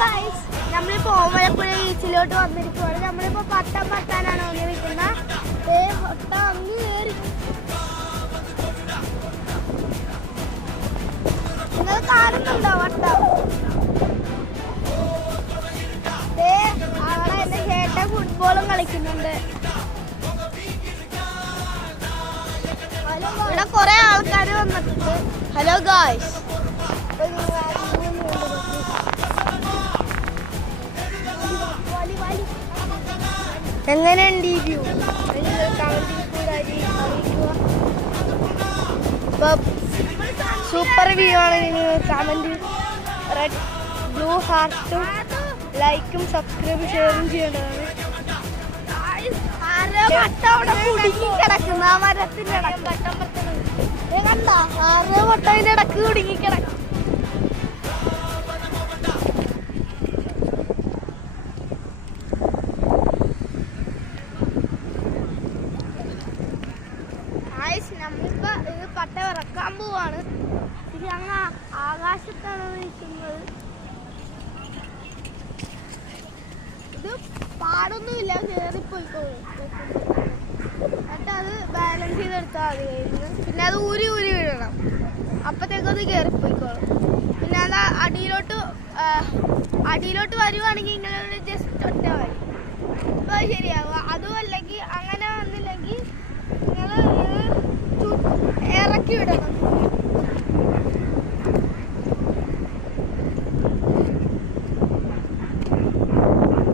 Guys, നമ്മളിപ്പോൾ ഓമലപ്പുഴ ബീച്ചിലോട്ട് വന്നിരിക്കുകയാണ്. നമ്മളിപ്പോൾ പട്ടം പത്താനാണ് വന്നിരിക്കുന്നത്. പട്ടം അങ്ങ് കയറി നിങ്ങൾ കാണുന്നുണ്ടോ വട്ടം? അവിടെ എൻ്റെ ചേട്ടൻ ഫുട്ബോളും കളിക്കുന്നുണ്ട്. ഇവിടെ കുറെ ആൾക്കാർ വന്നിട്ടുണ്ട്. ഹലോ ഗായ്സ്, എങ്ങനെയുണ്ട് ഈ വ്യൂ? സൂപ്പർ വ്യൂ ആണ്. നിങ്ങൾ കമന്റ് റെഡ് ബ്ലൂ ഹാർട്ടും ലൈക്കും സബ്സ്ക്രൈബ് ഷെയറും ചെയ്യേണ്ടതാണ്. അവിടെ കുടുങ്ങി കിടക്കുന്ന ആ മരത്തിന്റെ കണ്ട ആറ് വട്ടതിന്റെ ഇടക്ക് കുടുങ്ങി കിടക്കും. നമ്മളിപ്പോ ഇത് പട്ട ഇറക്കാൻ പോവാണ്. ഇത് അങ്ങ് ആകാശത്താണ് നിൽക്കുന്നത്. ഇത് പാടൊന്നുമില്ല, കയറിപ്പോയിക്കോളും. എന്നിട്ട് അത് ബാലൻസ് ചെയ്തെടുത്താൽ മതി കയ്യിൽ. പിന്നെ അത് ഊരി ഊരി വീഴണം, അപ്പത്തേക്കും അത് കയറിപ്പോയിക്കോളും. പിന്നെ അത് അടിയിലോട്ട് വരുവാണെങ്കിൽ ഇങ്ങനെ ജസ്റ്റ് ഒറ്റാൽ മതി. അപ്പോൾ ശരിയാവുക. അതും അല്ലെങ്കിൽ അങ്ങനെ വന്നില്ലെങ്കിൽ നിങ്ങൾ ഇറക്കി വിടണം.